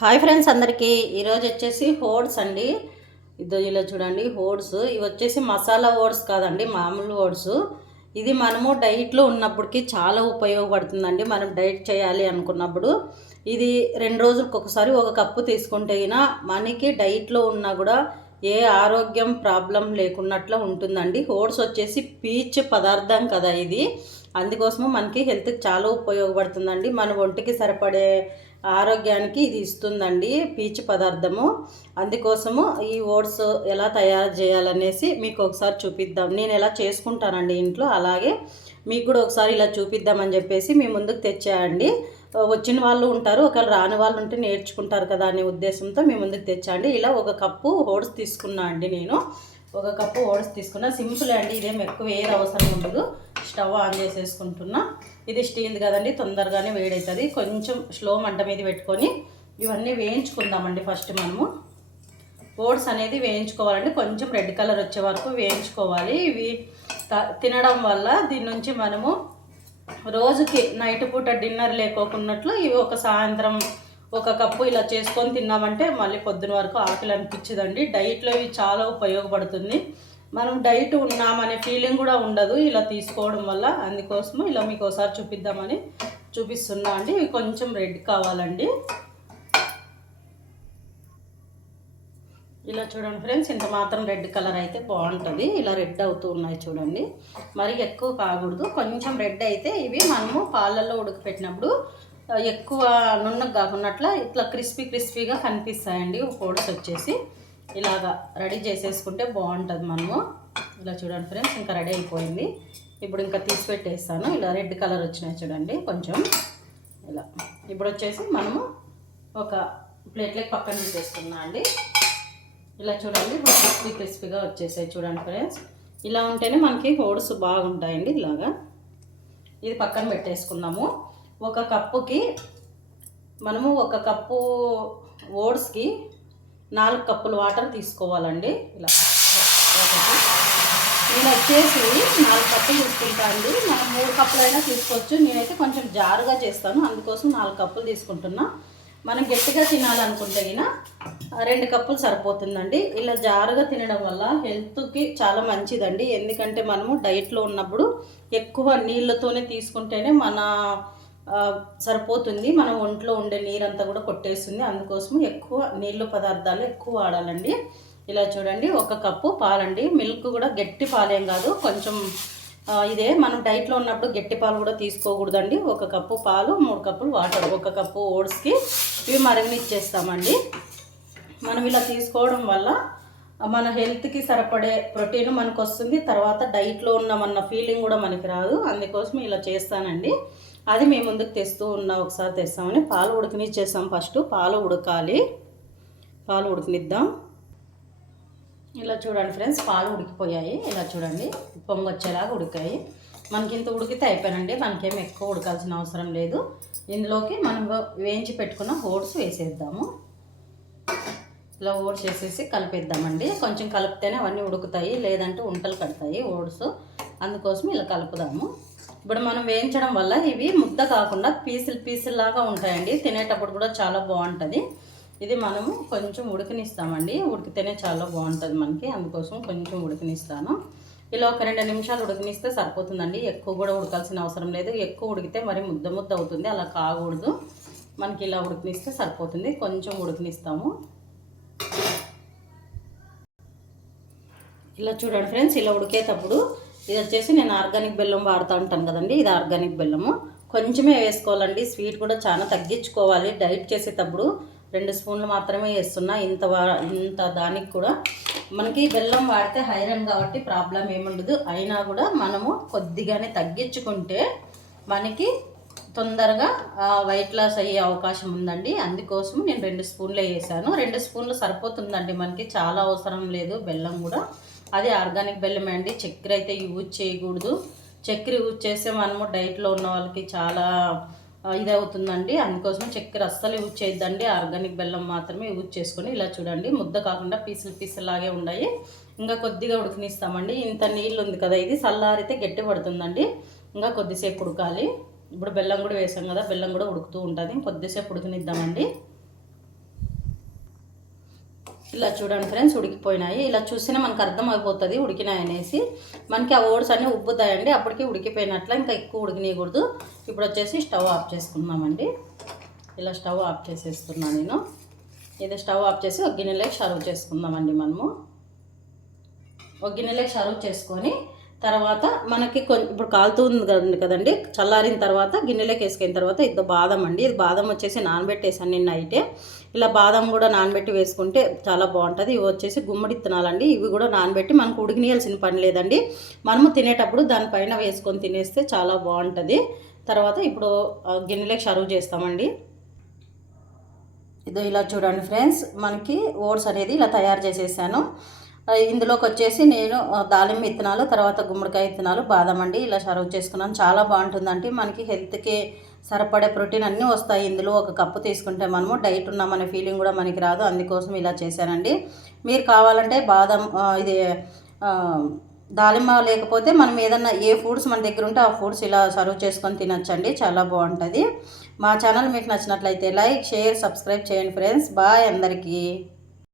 Hi friends అందరికీ. ఈరోజు వచ్చేసి హోడ్స్ అండి. ఇది ఇలా చూడండి హోడ్స్. ఇవి వచ్చేసి మసాలా ఓట్స్ కాదండి మామూలు ఓట్స్ ఇది మనము డైట్లో ఉన్నప్పటికీ చాలా ఉపయోగపడుతుందండి మనం డైట్ చేయాలి అనుకున్నప్పుడు. ఇది రెండు రోజులకు ఒకసారి ఒక కప్పు తీసుకుంటే అయినా మనకి డైట్లో ఉన్నా కూడా ఏ ఆరోగ్యం ప్రాబ్లం లేకున్నట్లు ఉంటుందండి. ఓట్స్ వచ్చేసి పీచ్ పదార్థం కదా ఇది. అందుకోసము మనకి హెల్త్కి చాలా ఉపయోగపడుతుందండి. మన ఒంటికి సరిపడే ఆరోగ్యానికి ఇది ఇస్తుందండి పీచు పదార్థము. అందుకోసము ఈ ఓట్స్ ఎలా తయారు చేయాలనేసి మీకు ఒకసారి చూపిద్దాం. నేను ఎలా చేసుకుంటానండి ఇంట్లో అలాగే మీకు కూడా ఒకసారి ఇలా చూపిద్దామని చెప్పేసి మీ ముందుకు తెచ్చేయండి. వచ్చిన వాళ్ళు ఉంటారు ఒకవేళ రాని వాళ్ళు ఉంటే నేర్చుకుంటారు కదా అనే ఉద్దేశంతో మీ ముందుకు తెచ్చండి. ఇలా ఒక కప్పు ఓట్స్ తీసుకున్నా అండి నేను. ఒక కప్పు ఓట్స్ తీసుకున్నా. సింపుల్ అండి ఇదేం ఎక్కువ ఏది అవసరం ఉండదు. స్టవ్ ఆన్ చేసేసుకుంటున్నా. ఇది స్టీల్ కదండి తొందరగానే వేడవుతుంది కొంచెం స్లో మంట మీద పెట్టుకొని ఇవన్నీ వేయించుకుందామండి ఫస్ట్ మనము. ఓట్స్ అనేది వేయించుకోవాలండి. కొంచెం రెడ్ కలర్ వచ్చే వరకు వేయించుకోవాలి. ఇవి తినడం వల్ల దీని నుంచి మనము రోజుకి నైట్ పూట డిన్నర్ లేకోకున్నట్లు ఇవి ఒక సాయంత్రం ఒక కప్పు ఇలా చేసుకొని తిన్నామంటే మళ్ళీ పొద్దున వరకు ఆకలి అనిపించదండి. డైట్లో ఇవి చాలా ఉపయోగపడుతుంది. మనం డైట్ ఉన్నామనే ఫీలింగ్ కూడా ఉండదు. ఇలా తీసుకోవడం వల్ల అందుకోసము ఇలా మీకు ఒకసారి చూపిద్దామని చూపిస్తున్నా అండి. ఇవి కొంచెం రెడ్ కావాలండి. ఇలా చూడండి ఫ్రెండ్స్ ఇంత మాత్రం రెడ్ కలర్ అయితే బాగుంటుంది. ఇలా రెడ్ అవుతూ ఉన్నాయి చూడండి. మరి ఎక్కువ కాకూడదు. కొంచెం రెడ్ అయితే ఇవి మనము పాలల్లో ఉడకపెట్టినప్పుడు ఎక్కువ నున్నకు కాకున్నట్ల ఇట్లా క్రిస్పీ క్రిస్పీగా కనిపిస్తాయండి. ఓట్స్ వచ్చేసి ఇలాగా రెడీ చేసేసుకుంటే బాగుంటుంది మనము. ఇలా చూడండి ఫ్రెండ్స్ ఇంకా రెడీ అయిపోయింది. ఇప్పుడు ఇంకా తీసి పెట్టేస్తాను. ఇలా రెడ్ కలర్ వచ్చినాయి చూడండి కొంచెం ఇలా. ఇప్పుడు వచ్చేసి మనము ఒక ప్లేట్లోకి పక్కన తీసేసుకున్నా అండి. ఇలా చూడండి ఇప్పుడు క్రిస్పీ క్రిస్పీగా వచ్చేసాయి చూడండి ఫ్రెండ్స్. ఇలా ఉంటేనే మనకి ఓట్స్ బాగుంటాయండి ఇలాగా. ఇది పక్కన పెట్టేసుకుందాము. ఒక కప్పుకి మనము ఒక కప్పు ఓట్స్కి నాలుగు కప్పులు వాటర్ తీసుకోవాలండి. ఇలా నేను వచ్చేసి నాలుగు కప్పులు తీసుకుంటాను అండి. మనం మూడు కప్పులు అయినా తీసుకోవచ్చు. నేనైతే కొంచెం జారుగా చేస్తాను. అందుకోసం నాలుగు కప్పులు తీసుకుంటున్నా. మనం గట్టిగా తినాలనుకుంటే అయినా రెండు కప్పులు సరిపోతుందండి. ఇలా జారుగా తినడం వల్ల హెల్త్కి చాలా మంచిదండి. ఎందుకంటే మనము డైట్లో ఉన్నప్పుడు ఎక్కువ నీళ్ళతోనే తీసుకుంటేనే మన సరిపోతుంది. మన ఒంట్లో ఉండే నీరంతా కూడా కొట్టేస్తుంది. అందుకోసం ఎక్కువ నీళ్ళు పదార్థాలు ఎక్కువ వాడాలండి. ఇలా చూడండి ఒక కప్పు పాలండి. మిల్క్ కూడా గట్టి పాలేం కాదు. కొంచెం ఇదే మనం డైట్లో ఉన్నప్పుడు గట్టి పాలు కూడా తీసుకోకూడదండి. ఒక కప్పు పాలు మూడు కప్పులు వాటర్ ఒక కప్పు ఓట్స్కి ఇవి మరగనిచ్చేస్తామండి. మనం ఇలా తీసుకోవడం వల్ల మన హెల్త్కి సరిపడే ప్రోటీన్ మనకు వస్తుంది తర్వాత డైట్లో ఉన్నామన్న ఫీలింగ్ కూడా మనకి రాదు. అందుకోసం ఇలా చేస్తానండి. అది మేము ముందుకు తెస్తూ ఉన్నా ఒకసారి తెస్తామని పాలు ఉడకనిచ్చేసాం ఫస్ట్. పాలు ఉడకాలి. పాలు ఉడకనిద్దాం. ఇలా చూడండి ఫ్రెండ్స్ పాలు ఉడికిపోయాయి. ఇలా చూడండి పొంగు వచ్చేలాగా ఉడికాయి. మనకి ఇంత ఉడికితే అయిపోయానండి. మనకేం ఎక్కువ ఉడకాల్సిన అవసరం లేదు. ఇందులోకి మనం వేయించి పెట్టుకున్న ఓట్స్ వేసేద్దాము. ఇలా ఓట్స్ వేసేసి కలిపేద్దామండి. కొంచెం కలిపితేనే అవన్నీ ఉడుకుతాయి. లేదంటే ఉంటలు కడతాయి ఓట్స్. అందుకోసం ఇలా కలుపుదాము. ఇప్పుడు మనం వేయించడం వల్ల ఇవి ముద్ద కాకుండా పీసులు పీసుల్లాగా ఉంటాయండి. తినేటప్పుడు కూడా చాలా బాగుంటుంది. ఇది మనము కొంచెం ఉడికినిస్తామండి. ఉడికితేనే చాలా బాగుంటుంది మనకి. అందుకోసం కొంచెం ఉడికినిస్తాను. ఇలా ఒక రెండు నిమిషాలు ఉడికినిస్తే సరిపోతుందండి. ఎక్కువ కూడా ఉడకాల్సిన అవసరం లేదు. ఎక్కువ ఉడికితే మరి ముద్ద ముద్ద అవుతుంది. అలా కాకూడదు. మనకి ఇలా ఉడికినిస్తే సరిపోతుంది. కొంచెం ఉడికినిస్తాము. ఇలా చూడండి ఫ్రెండ్స్ ఇలా ఉడికేటప్పుడు ఇది వచ్చేసి నేను ఆర్గానిక్ బెల్లం వాడుతూ ఉంటాను కదండి ఇది ఆర్గానిక్ బెల్లము. కొంచెమే వేసుకోవాలండి స్వీట్ కూడా చాలా తగ్గించుకోవాలి. డైట్ చేసేటప్పుడు రెండు స్పూన్లు మాత్రమే వేస్తున్నా ఇంత వా ఇంత దానికి కూడా. మనకి బెల్లం వాడితే ఐరన్ కాబట్టి ప్రాబ్లం ఏముండదు. అయినా కూడా మనము కొద్దిగానే తగ్గించుకుంటే మనకి తొందరగా వెయిట్ లాస్ అయ్యే అవకాశం ఉందండి. అందుకోసం నేను రెండు స్పూన్లే వేసాను రెండు స్పూన్లు సరిపోతుందండి మనకి చాలా అవసరం లేదు బెల్లం కూడా. అది ఆర్గానిక్ బెల్లం అండి. చక్కెర అయితే యూజ్ చేయకూడదు. చక్కెర యూజ్ చేస్తే మనము డైట్లో ఉన్న వాళ్ళకి చాలా ఇది అవుతుందండి అందుకోసం చక్కెర అస్సలు యూజ్ చేయొద్దండి. ఆర్గానిక్ బెల్లం మాత్రమే యూజ్ చేసుకొని ఇలా చూడండి. ముద్ద కాకుండా పీసులు పీసులాగే ఉన్నాయి. ఇంకా కొద్దిగా ఉడికినిస్తామండి. ఇంత నీళ్ళు ఉంది కదా ఇది చల్లారితే గట్టి పడుతుందండి. ఇంకా కొద్దిసేపు ఉడకాలి. ఇప్పుడు బెల్లం కూడా వేసాం కదా బెల్లం కూడా ఉడుకుతూ ఉంటుంది. కొద్దిసేపు ఉడికినిద్దామండి. ఇలా చూడండి ఫ్రెండ్స్ ఉడికిపోయినాయి. ఇలా చూస్తేనే మనకు అర్థం అయిపోతుంది ఉడికినాయి అనేసి. మనకి ఆ ఓట్స్ అన్నీ ఉబ్బుతాయండి. అప్పటికి ఉడికిపోయినట్ల ఇంకా ఎక్కువ ఉడికినీయకూడదు. ఇప్పుడు వచ్చేసి స్టవ్ ఆఫ్ చేసుకుందామండి. ఇలా స్టవ్ ఆఫ్ చేసేస్తున్నాను నేను. ఇది స్టవ్ ఆఫ్ చేసి ఒక గిన్నెలోకి సర్వ్ చేసుకుందామండి మనము. ఒక గిన్నెలోకి సర్వ్ చేసుకొని తర్వాత మనకి కొంచెం ఇప్పుడు కాలుతుంది కదండి కదండి. చల్లారిన తర్వాత గిన్నెలోకి వేసుకున్న తర్వాత ఇది బాదం అండి. ఇది బాదం వచ్చేసి నానబెట్టేసాను నిన్న నైటే ఇలా బాదం కూడా నానబెట్టి వేసుకుంటే చాలా బాగుంటుంది. ఇవి వచ్చేసి గుమ్మడి ఇత్తనాలండి ఇవి కూడా నానబెట్టి మనకు ఉడికినియాల్సిన పని లేదండి. మనము తినేటప్పుడు దానిపైన వేసుకొని తినేస్తే చాలా బాగుంటుంది. తర్వాత ఇప్పుడు గిన్నెలోకి సర్వ్ చేస్తామండి. ఇదో ఇలా చూడండి ఫ్రెండ్స్. మనకి ఓట్స్ అనేది ఇలా తయారు చేసేసాను. ఇందులోకి వచ్చేసి నేను దాలింబ విత్తనాలు తర్వాత గుమ్మడికాయ విత్తనాలు బాదం అండి ఇలా సర్వ్ చేసుకున్నాను. చాలా బాగుంటుందండి. మనకి హెల్త్కి సరిపడే ప్రోటీన్ అన్నీ వస్తాయి. ఇందులో ఒక కప్పు తీసుకుంటే మనము డైట్ ఉన్నామనే ఫీలింగ్ కూడా మనకి రాదు. అందుకోసం ఇలా చేశానండి. మీరు కావాలంటే బాదం ఇది దాలింబ లేకపోతే మనం ఏదన్నా ఏ ఫుడ్స్ మన దగ్గర ఉంటే ఆ ఫుడ్స్ ఇలా సర్వ్ చేసుకొని తినొచ్చండి. చాలా బాగుంటుంది. మా ఛానల్ మీకు నచ్చినట్లయితే లైక్ షేర్ సబ్స్క్రైబ్ చేయండి ఫ్రెండ్స్. బాయ్ అందరికీ.